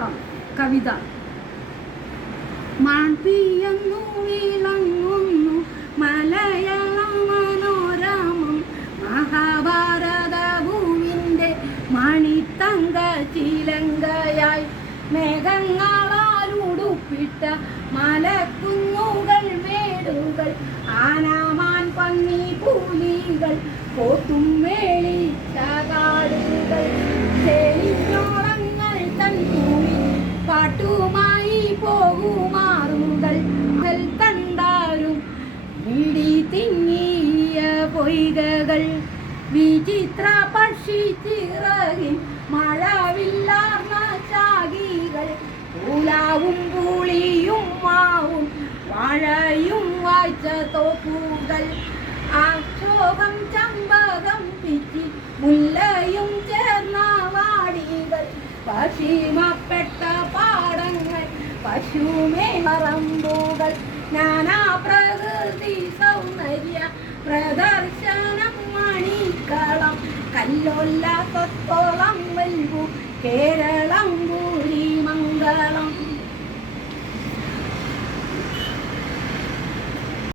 മണിക്കളം കവിത. മാൺപിയന്നു വിളങ്ങുന്നു മലയാള മനോരമം, മഹാഭാരത ഭൂവിൻ്റെ മണിത്തങ്ക ചിലങ്കയായി മേഘങ്ങളാൽ ഉടുപ്പിട്ട മലക്കുന്നുകൾ മേടുകൾ, ആനമാൻ പന്നി പുലികൾ പോത്തും മേളിച്ച കാടുകൾ, തേനിഞ്ഞോളങ്ങൾ തൻ കൂടി പാട്ടുമായി പോകുമാറുകൾ, കണ്ടാരും ഇടി തിങ്ങിയ പൊയ്കകൾ, വിചിത്ര പക്ഷി ചിറകിൻ മഴവില്ലാർന്ന ചാകികൾ, പൂലാവും പുളിയും മാവും വാഴയും വായിച്ച തോപ്പുകൾ, ആക്ഷോഭം ചമ്പകം പിച്ചി മുല്ലയും ചേർന്ന വാടികൾ, പശ്ചിമപ്പെട്ട പാടങ്ങൾ പശുമേ പറമ്പുകൾ, നാനാ പ്രകൃതി സൗന്ദര്യ പ്രദർശനം മണിക്കളം, കല്ലോല്ലാത്തോളം വൽവു കേരളം